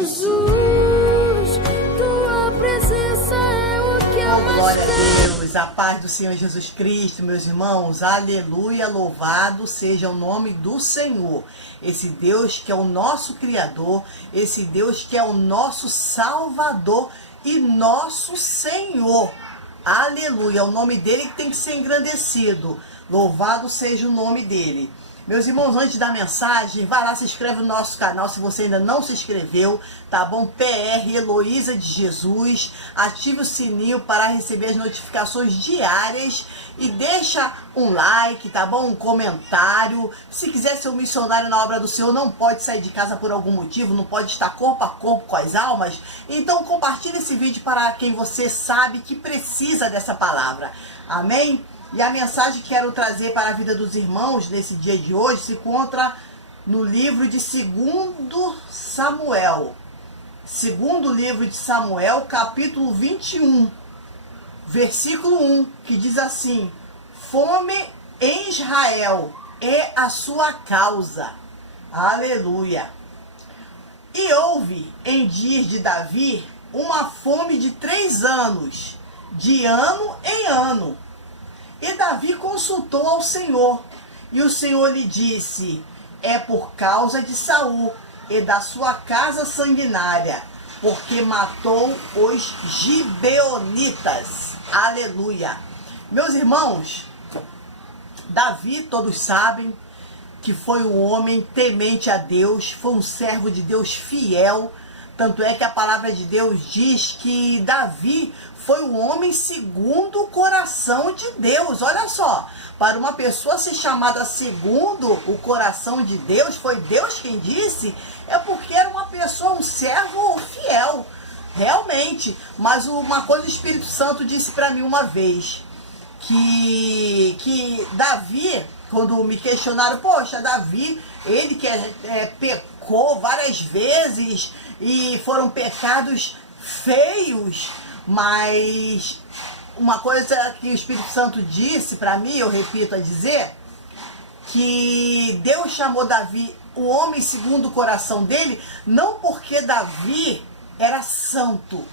Jesus, tua presença é o que eu mais Glória quero. a Deus, a paz do Senhor Jesus Cristo, meus irmãos, aleluia, louvado seja o nome do Senhor. Esse Deus que é o nosso Criador, esse Deus que é o nosso Salvador e nosso Senhor. Aleluia, é o nome dele que tem que ser engrandecido. Louvado seja o nome dele. Meus irmãos, antes da mensagem, vai lá, se inscreve no nosso canal se você ainda não se inscreveu, tá bom? PR Heloísa de Jesus, ative o sininho para receber as notificações diárias e deixa um like, tá bom? Um comentário. Se quiser ser um missionário na obra do Senhor, não pode sair de casa por algum motivo, não pode estar corpo a corpo com as almas, então compartilhe esse vídeo para quem você sabe que precisa dessa palavra. Amém? E a mensagem que quero trazer para a vida dos irmãos nesse dia de hoje se encontra no livro de 2 Samuel. Segundo livro de Samuel, capítulo 21, versículo 1, que diz assim: fome em Israel é a sua causa. Aleluia. E houve em dias de Davi uma fome de 3 anos, de ano em ano. E Davi consultou ao Senhor, e o Senhor lhe disse: é por causa de Saul e da sua casa sanguinária, porque matou os gibeonitas. Aleluia. Meus irmãos, Davi, todos sabem que foi um homem temente a Deus, foi um servo de Deus fiel. Tanto é que a palavra de Deus diz que Davi foi um homem segundo o coração de Deus. Olha só, para uma pessoa ser chamada segundo o coração de Deus, foi Deus quem disse, é porque era uma pessoa, um servo fiel, realmente. Mas uma coisa o Espírito Santo disse para mim uma vez, que Davi, quando me questionaram, poxa, Davi, ele que pecou várias vezes e foram pecados feios, mas uma coisa que o Espírito Santo disse para mim, eu repito a dizer, que Deus chamou Davi o homem segundo o coração dele, não porque Davi era santo,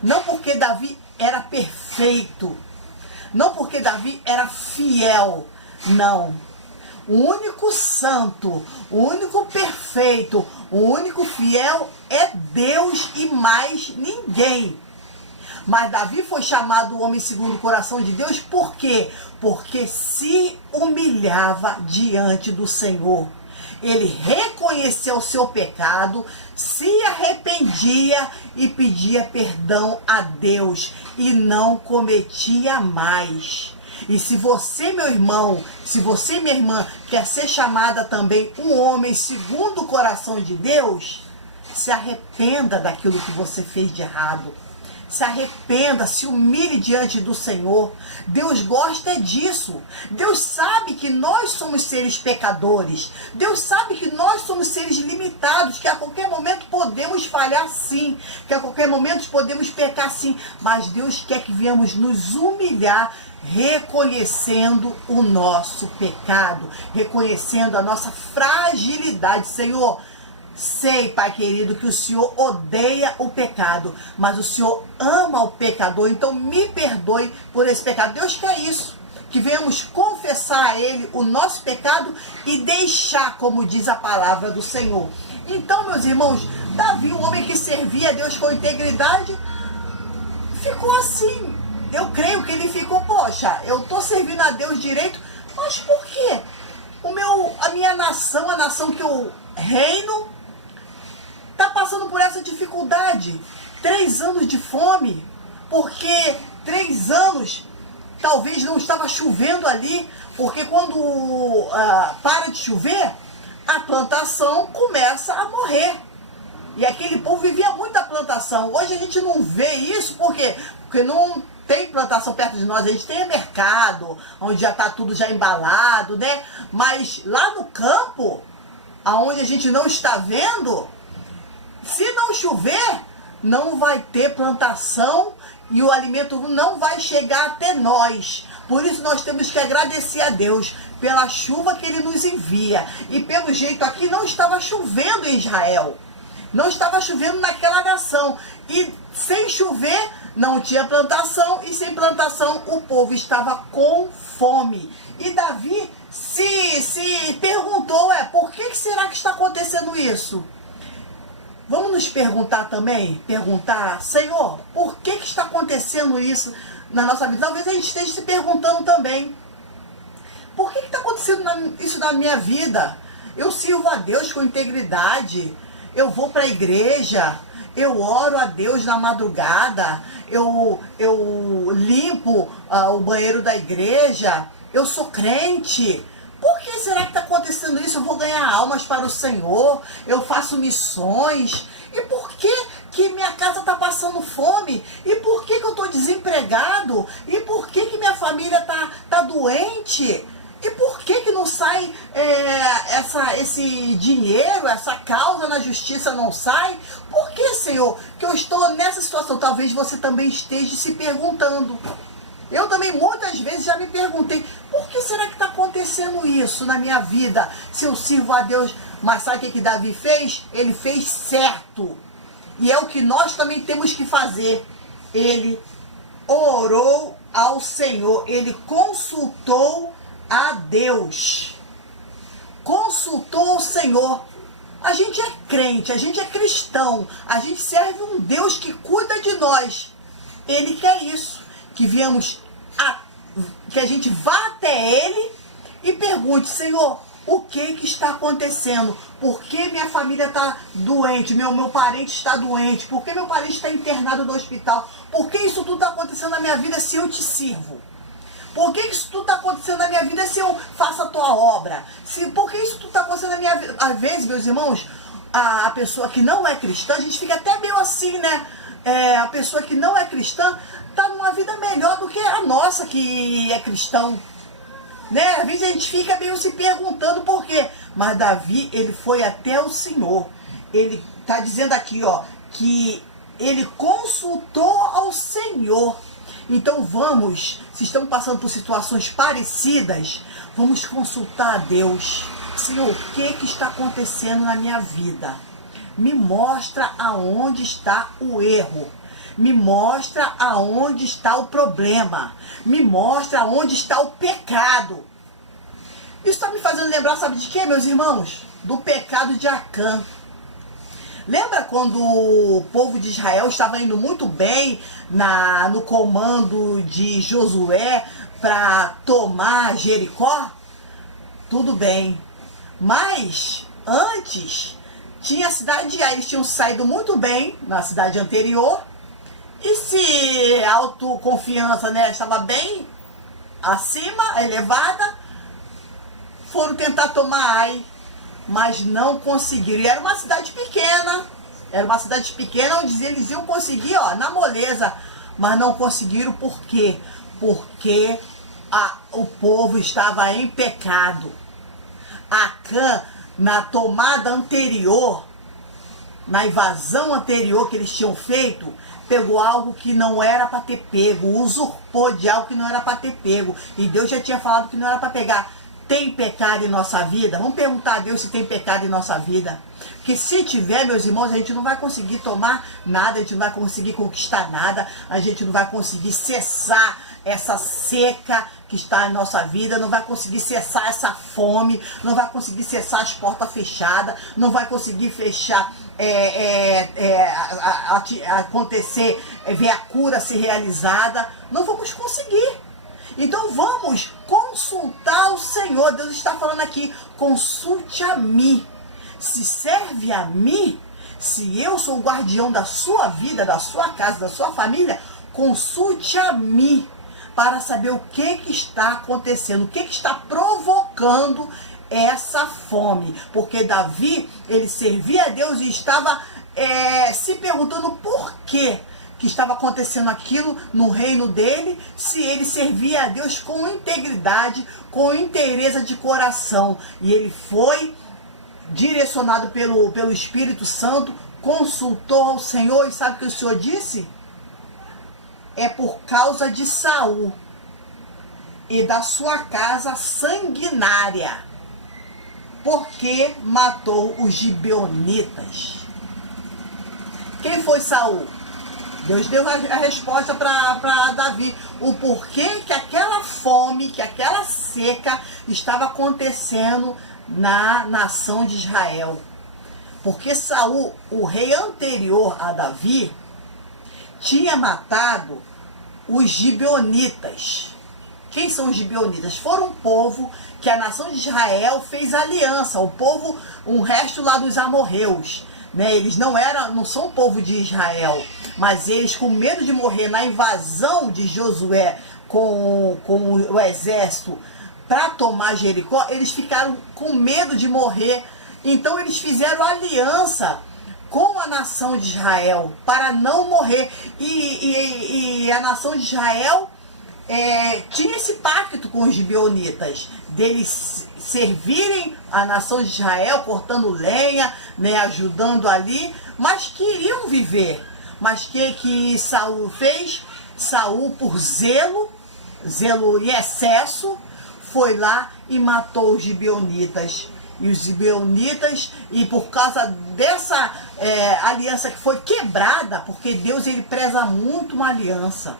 não porque Davi era perfeito, não porque Davi era fiel, não. O único santo, o único perfeito, o único fiel é Deus e mais ninguém. Mas Davi foi chamado o homem segundo o coração de Deus, por quê? Porque se humilhava diante do Senhor. Ele reconheceu o seu pecado, se arrependia e pedia perdão a Deus e não cometia mais. E se você, meu irmão, se você, minha irmã, quer ser chamada também um homem segundo o coração de Deus, se arrependa daquilo que você fez de errado. Se arrependa, se humilhe diante do Senhor. Deus gosta disso. Deus sabe que nós somos seres pecadores. Deus sabe que nós somos seres limitados, que a qualquer momento podemos falhar sim, que a qualquer momento podemos pecar sim. Mas Deus quer que venhamos nos humilhar, reconhecendo o nosso pecado, reconhecendo a nossa fragilidade. Senhor, sei, Pai querido, que o Senhor odeia o pecado, mas o Senhor ama o pecador, então me perdoe por esse pecado. Deus quer isso, que venhamos confessar a Ele o nosso pecado e deixar, como diz a palavra do Senhor. Então, meus irmãos, Davi, um homem que servia a Deus com integridade, ficou assim. Eu creio que ele ficou, poxa, eu estou servindo a Deus direito, mas por quê? A minha nação, a nação que eu reino, está passando por essa dificuldade. 3 anos de fome, porque 3 anos talvez não estava chovendo ali, porque quando para de chover, a plantação começa a morrer. E aquele povo vivia muito da plantação. Hoje a gente não vê isso, por quê? Porque não tem plantação perto de nós, a gente tem mercado, onde já está tudo já embalado, né? Mas lá no campo, aonde a gente não está vendo, se não chover, não vai ter plantação e o alimento não vai chegar até nós. Por isso nós temos que agradecer a Deus pela chuva que Ele nos envia. E pelo jeito aqui não estava chovendo em Israel. não estava chovendo naquela nação. E sem chover, não tinha plantação, e sem plantação, o povo estava com fome. E Davi se perguntou, por que será que está acontecendo isso? Vamos nos perguntar também, Senhor, por que está acontecendo isso na nossa vida? Talvez a gente esteja se perguntando também, por que está acontecendo isso na minha vida? Eu sirvo a Deus com integridade, eu vou para a igreja, eu oro a Deus na madrugada, eu limpo o banheiro da igreja, eu sou crente. Por que será que está acontecendo isso? Eu vou ganhar almas para o Senhor, eu faço missões. E por que minha casa está passando fome? E por que eu estou desempregado? E por que minha família tá doente? E por que não sai esse dinheiro, essa causa na justiça não sai? Por que, Senhor, que eu estou nessa situação? Talvez você também esteja se perguntando. Eu também muitas vezes já me perguntei, por que será que está acontecendo isso na minha vida? Se eu sirvo a Deus, mas sabe o que Davi fez? Ele fez certo. E é o que nós também temos que fazer. Ele orou ao Senhor, ele consultou a Deus. Consultou o Senhor. A gente é crente, a gente é cristão, a gente serve um Deus que cuida de nós. Ele quer isso. Que a gente vá até Ele e pergunte, Senhor, o que está acontecendo? Por que minha família está doente? Meu parente está doente? Por que meu parente está internado no hospital? Por que isso tudo está acontecendo na minha vida se eu te sirvo? Por que isso tudo está acontecendo na minha vida se eu faço a tua obra? Por que isso tudo está acontecendo na minha vida? Às vezes, meus irmãos, a pessoa que não é cristã, a gente fica até meio assim, né? A pessoa que não é cristã está numa vida melhor do que a nossa que é cristão, né? Às vezes a gente fica meio se perguntando por quê. Mas Davi, ele foi até o Senhor. Ele está dizendo aqui, que ele consultou ao Senhor. Então vamos, se estamos passando por situações parecidas, vamos consultar a Deus. Senhor, o que está acontecendo na minha vida? Me mostra aonde está o erro. Me mostra aonde está o problema. Me mostra aonde está o pecado. Isso está me fazendo lembrar, sabe de quê, meus irmãos? Do pecado de Acã. Lembra quando o povo de Israel estava indo muito bem no comando de Josué para tomar Jericó? Tudo bem. Mas antes tinha a cidade, eles tinham saído muito bem na cidade anterior. E se a autoconfiança, né, estava bem acima, elevada, foram tentar tomar Ai, mas não conseguiram. E era uma cidade pequena, onde eles iam conseguir, na moleza, mas não conseguiram. Por quê? Porque o povo estava em pecado. Acã, na tomada anterior, na invasão anterior que eles tinham feito, pegou algo que não era para ter pego, usurpou de algo que não era para ter pego. E Deus já tinha falado que não era para pegar. Tem pecado em nossa vida? Vamos perguntar a Deus se tem pecado em nossa vida. Porque se tiver, meus irmãos, a gente não vai conseguir tomar nada, a gente não vai conseguir conquistar nada, a gente não vai conseguir cessar essa seca que está em nossa vida, não vai conseguir cessar essa fome, não vai conseguir cessar as portas fechadas, não vai conseguir fechar, acontecer, ver a cura ser realizada. Não vamos conseguir. Então vamos consultar o Senhor. Deus está falando aqui, consulte a mim. Se serve a mim, se eu sou o guardião da sua vida, da sua casa, da sua família, consulte a mim para saber o que está acontecendo, o que está provocando essa fome. Porque Davi, ele servia a Deus e estava se perguntando por quê que estava acontecendo aquilo no reino dele, se ele servia a Deus com integridade, com inteireza de coração. E ele foi direcionado pelo Espírito Santo, consultou ao Senhor, e sabe o que o Senhor disse? É por causa de Saul e da sua casa sanguinária, porque matou os gibeonitas. Quem foi Saul? Deus deu a resposta para Davi, o porquê que aquela fome, que aquela seca estava acontecendo na nação de Israel. Porque Saul, o rei anterior a Davi, tinha matado os gibeonitas. Quem são os gibeonitas? Foram um povo que a nação de Israel fez aliança, o povo, um resto lá dos amorreus. Né? Eles não são povo de Israel, mas eles, com medo de morrer na invasão de Josué com o exército para tomar Jericó, eles ficaram com medo de morrer. Então eles fizeram aliança com a nação de Israel para não morrer. E a nação de Israel tinha esse pacto com os gibeonitas, deles servirem a nação de Israel, cortando lenha, né, ajudando ali, mas queriam viver. Mas que Saul fez? Saul, por zelo em excesso, foi lá e matou os gibeonitas. E os gibeonitas, e por causa dessa aliança que foi quebrada, porque Deus, ele preza muito uma aliança.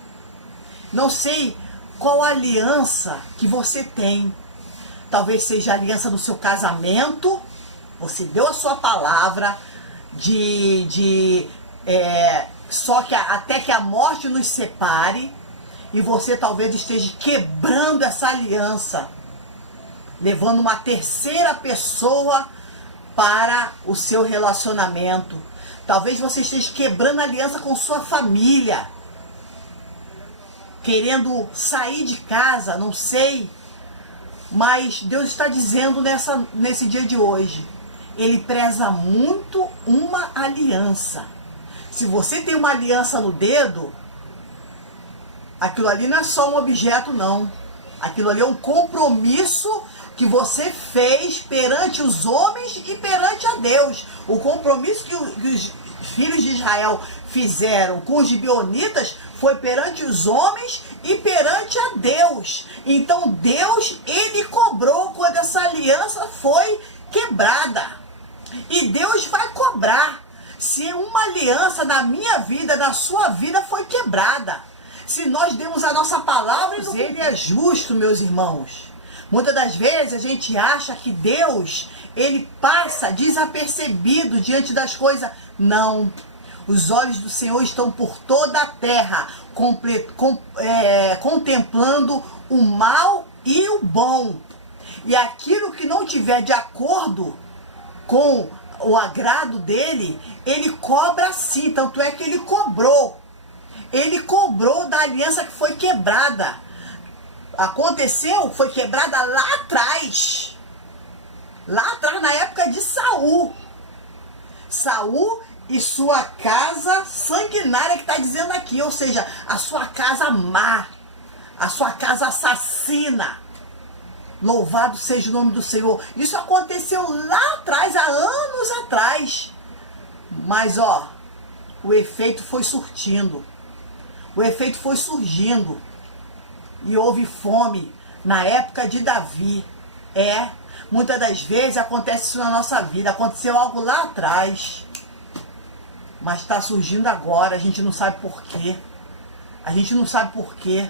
Não sei qual aliança que você tem. Talvez seja a aliança do seu casamento. Você deu a sua palavra só que até que a morte nos separe. E você talvez esteja quebrando essa aliança, levando uma terceira pessoa para o seu relacionamento. Talvez você esteja quebrando a aliança com sua família, querendo sair de casa, não sei. Mas Deus está dizendo nesse dia de hoje, Ele preza muito uma aliança. Se você tem uma aliança no dedo, aquilo ali não é só um objeto, não. Aquilo ali é um compromisso que você fez perante os homens e perante a Deus. O compromisso que os filhos de Israel fizeram com os gibeonitas foi perante os homens e perante a Deus. Então Deus, ele cobrou quando essa aliança foi quebrada. E Deus vai cobrar se uma aliança na minha vida, na sua vida, foi quebrada. Se nós demos a nossa palavra, ele é justo, meus irmãos. Muitas das vezes a gente acha que Deus, ele passa desapercebido diante das coisas. Não. Os olhos do Senhor estão por toda a terra, contemplando o mal e o bom. E aquilo que não tiver de acordo com o agrado dele, ele cobra sim. Tanto é que ele cobrou. Ele cobrou da aliança que foi quebrada. Aconteceu, foi quebrada lá atrás. Lá atrás, na época de Saul. Saul e sua casa sanguinária, que está dizendo aqui. Ou seja, a sua casa má. A sua casa assassina. Louvado seja o nome do Senhor. Isso aconteceu lá atrás, há anos atrás. Mas, ó, o efeito foi surtindo. O efeito foi surgindo. E houve fome na época de Davi. Muitas das vezes acontece isso na nossa vida. Aconteceu algo lá atrás, mas está surgindo agora. A gente não sabe por quê. A gente não sabe por quê.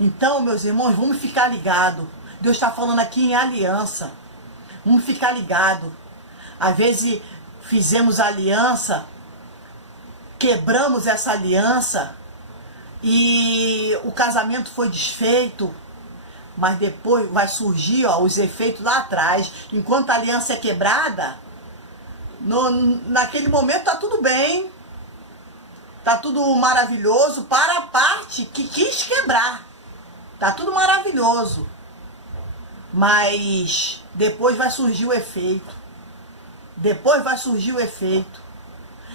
Então, meus irmãos, vamos ficar ligados. Deus está falando aqui em aliança. Vamos ficar ligados. Às vezes fizemos aliança, quebramos essa aliança, e o casamento foi desfeito, mas depois vai surgir os efeitos lá atrás. Enquanto a aliança é quebrada, naquele momento está tudo bem, está tudo maravilhoso para a parte que quis quebrar. Está tudo maravilhoso, mas depois vai surgir o efeito. Depois vai surgir o efeito.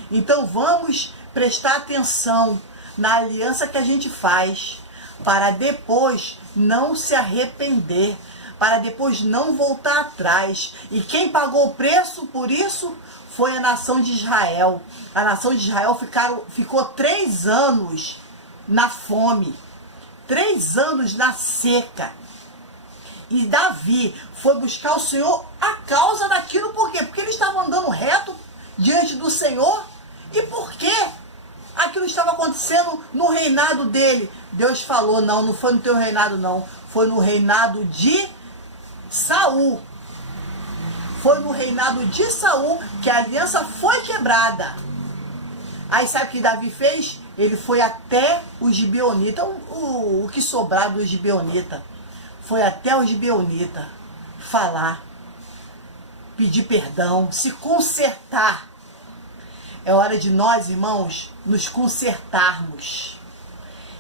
Então vamos prestar atenção na aliança que a gente faz, para depois não se arrepender, para depois não voltar atrás. E quem pagou o preço por isso foi a nação de Israel. A nação de Israel ficou 3 anos na fome, 3 anos na seca. E Davi foi buscar o Senhor a causa daquilo. Por quê? Porque eles estavam andando reto diante do Senhor. E por aquilo estava acontecendo no reinado dele. Deus falou, não foi no teu reinado não, foi no reinado de Saul. Foi no reinado de Saul que a aliança foi quebrada. Aí sabe o que Davi fez? Ele foi até os gibeonitas, o que sobrar dos gibeonitas. Foi até os gibeonitas falar, pedir perdão, se consertar. É hora de nós, irmãos, nos consertarmos.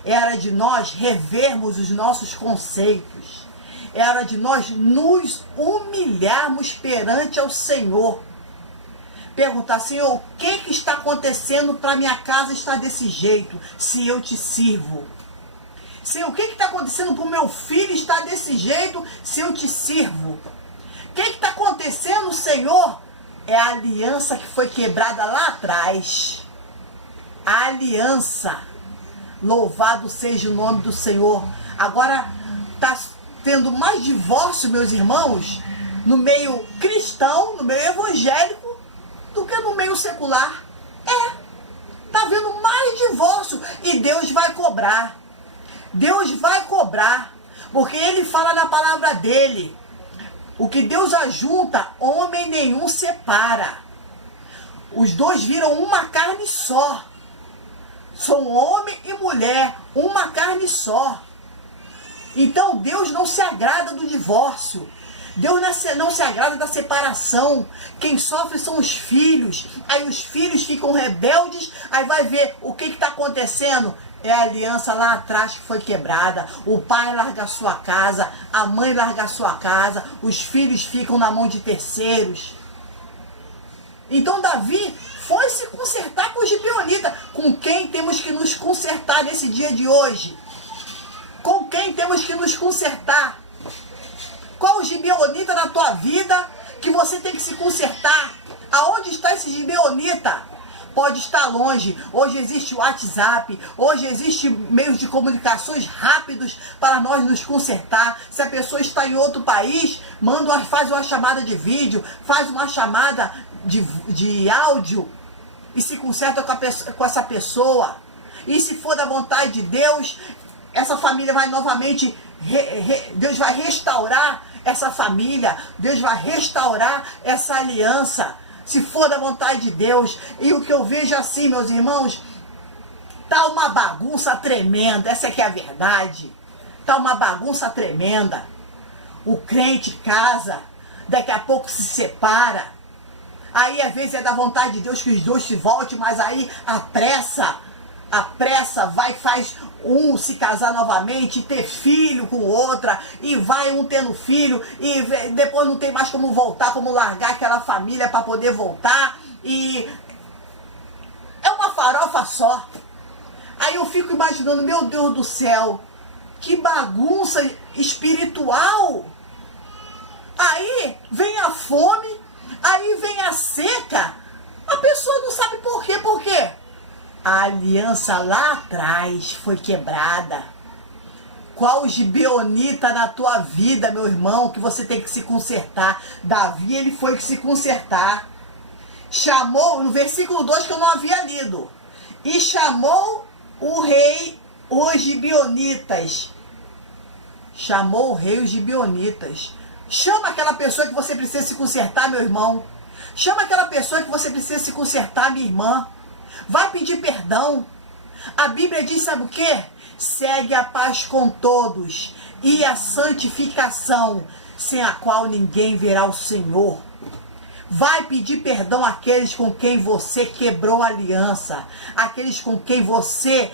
É hora de nós revermos os nossos conceitos. É hora de nós nos humilharmos perante ao Senhor. Perguntar, Senhor, o que está acontecendo para minha casa estar desse jeito, se eu te sirvo? Senhor, o que está acontecendo para o meu filho estar desse jeito, se eu te sirvo? O que está acontecendo, Senhor? É a aliança que foi quebrada lá atrás. A aliança. Louvado seja o nome do Senhor. Agora está tendo mais divórcio, meus irmãos, no meio cristão, no meio evangélico, do que no meio secular. Está havendo mais divórcio. E Deus vai cobrar. Deus vai cobrar. Porque Ele fala na palavra dEle. O que Deus ajunta, homem nenhum separa. Os dois viram uma carne só. São homem e mulher, uma carne só. Então Deus não se agrada do divórcio. Deus não se agrada da separação. Quem sofre são os filhos. Aí os filhos ficam rebeldes. Aí vai ver o que está acontecendo. É a aliança lá atrás que foi quebrada. O pai larga a sua casa, a mãe larga a sua casa, os filhos ficam na mão de terceiros. Então Davi foi se consertar com os gibeonitas. Com quem temos que nos consertar nesse dia de hoje? Com quem temos que nos consertar? Qual o gibeonita na tua vida que você tem que se consertar? Aonde está esse gibeonita? Pode estar longe. Hoje existe o WhatsApp. Hoje existe meios de comunicações rápidos para nós nos consertar. Se a pessoa está em outro país, faz uma chamada de vídeo, faz uma chamada de áudio e se conserta com essa pessoa. E se for da vontade de Deus, essa família vai novamente, Deus vai restaurar essa família, Deus vai restaurar essa aliança, se for da vontade de Deus. E o que eu vejo assim, meus irmãos, tá uma bagunça tremenda, essa que é a verdade. Tá uma bagunça tremenda. O crente casa, daqui a pouco se separa. Aí às vezes é da vontade de Deus que os dois se voltem, mas aí a pressa vai, faz um se casar novamente, ter filho com outra, e vai um tendo filho, e depois não tem mais como voltar, como largar aquela família para poder voltar, e é uma farofa só. Aí eu fico imaginando, meu Deus do céu, que bagunça espiritual. Aí vem a fome, aí vem a seca, a pessoa não sabe por quê, a aliança lá atrás foi quebrada. Qual gibeonita na tua vida, meu irmão, que você tem que se consertar? Davi, ele foi que se consertar. Chamou, no versículo 2 que eu não havia lido. E chamou o rei os gibeonitas. Chamou o rei os gibeonitas. Chama aquela pessoa que você precisa se consertar, meu irmão. Chama aquela pessoa que você precisa se consertar, minha irmã. Vai pedir perdão. A Bíblia diz, sabe o quê? Segue a paz com todos e a santificação, sem a qual ninguém verá o Senhor. Vai pedir perdão àqueles com quem você quebrou a aliança, aqueles com quem você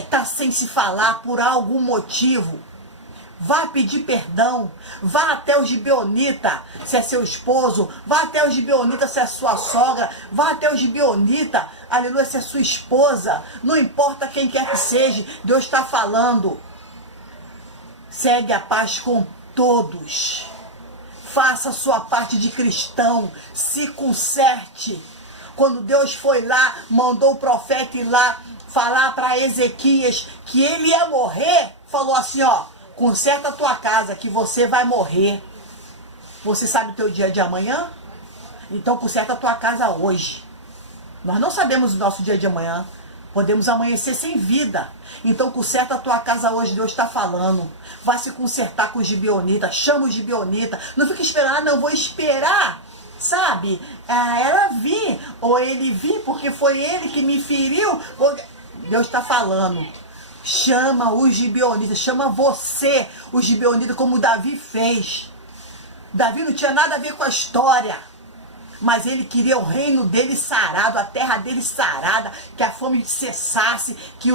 está sem se falar por algum motivo. Vá pedir perdão, vá até o gibeonita, se é seu esposo, vá até o gibeonita, se é sua sogra, vá até o gibeonita, aleluia, se é sua esposa, não importa quem quer que seja, Deus está falando. Segue a paz com todos, faça a sua parte de cristão, se conserte. Quando Deus foi lá, mandou o profeta ir lá falar para Ezequias que ele ia morrer, falou assim, ó, conserta a tua casa que você vai morrer. Você sabe o teu dia de amanhã? Então conserta a tua casa hoje. Nós não sabemos o nosso dia de amanhã. Podemos amanhecer sem vida. Então conserta a tua casa hoje, Deus está falando. Vai se consertar com os gibeonitas, chama os gibeonitas. Não fica esperando, não, vou esperar, sabe? Ela vir, ou ele vir, porque foi ele que me feriu. Deus está falando. Chama os gibeonitas, chama você, os gibeonitas, como Davi fez. Davi não tinha nada a ver com a história. Mas ele queria o reino dele sarado, a terra dele sarada, que a fome cessasse, que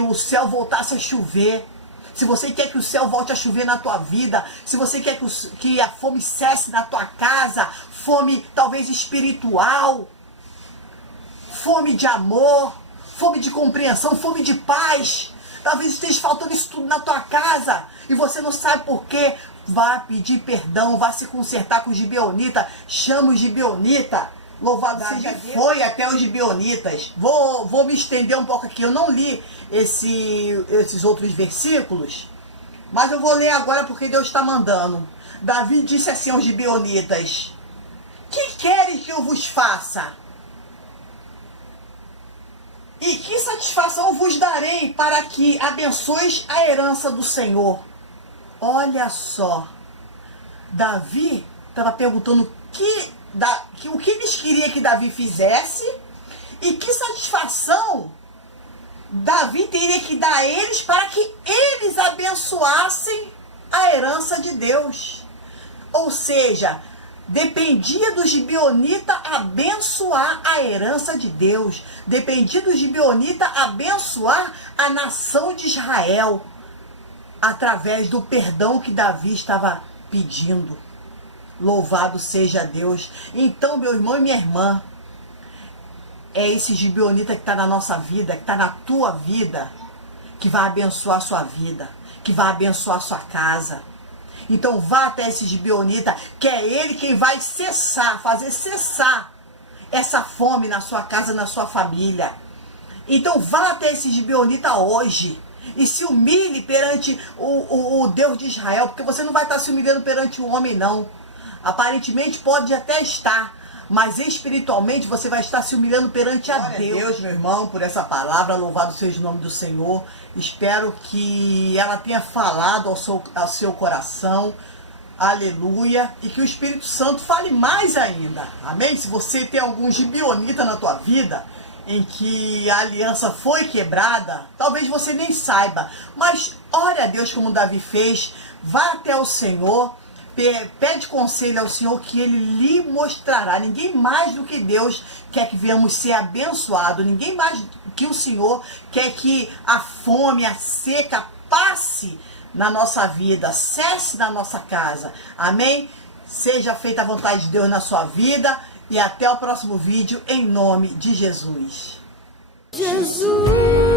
o céu voltasse a chover. Se você quer que o céu volte a chover na tua vida, se você quer que a fome cesse na tua casa, fome talvez espiritual, fome de amor, fome de compreensão, fome de paz, talvez esteja faltando isso tudo na tua casa e você não sabe por quê. Vá pedir perdão, vá se consertar com os gibeonitas, chama os gibeonitas, louvado seja Deus. Foi até os gibeonitas. Vou me estender um pouco aqui, eu não li esses outros versículos, mas eu vou ler agora porque Deus está mandando. Davi disse assim aos gibeonitas: que queres que eu vos faça? E que satisfação vos darei para que abençoes a herança do Senhor? Olha só, Davi estava perguntando o que eles queriam que Davi fizesse e que satisfação Davi teria que dar a eles para que eles abençoassem a herança de Deus. Ou seja, dependia do gibeonita abençoar a herança de Deus, dependia do gibeonita abençoar a nação de Israel, através do perdão que Davi estava pedindo. Louvado seja Deus. Então, meu irmão e minha irmã, é esse gibeonita que está na nossa vida, que está na tua vida, que vai abençoar a sua vida, que vai abençoar a sua casa. Então vá até esse gibeonita, que é ele quem vai fazer cessar essa fome na sua casa, na sua família. Então vá até esse gibeonita hoje e se humilhe perante o Deus de Israel, porque você não vai estar se humilhando perante o homem, não. Aparentemente pode até estar, mas espiritualmente você vai estar se humilhando perante a Deus. Deus, meu irmão, por essa palavra, louvado seja o nome do Senhor. Espero que ela tenha falado ao seu coração, aleluia, e que o Espírito Santo fale mais ainda, amém? Se você tem algum gibeonita na tua vida, em que a aliança foi quebrada, talvez você nem saiba, mas ore a Deus como Davi fez, vá até o Senhor, pede conselho ao Senhor que Ele lhe mostrará. Ninguém mais do que Deus quer que venhamos ser abençoados, ninguém mais que o Senhor quer que a fome, a seca passe na nossa vida, cesse na nossa casa, amém? Seja feita a vontade de Deus na sua vida. E até o próximo vídeo, em nome de Jesus. Jesus.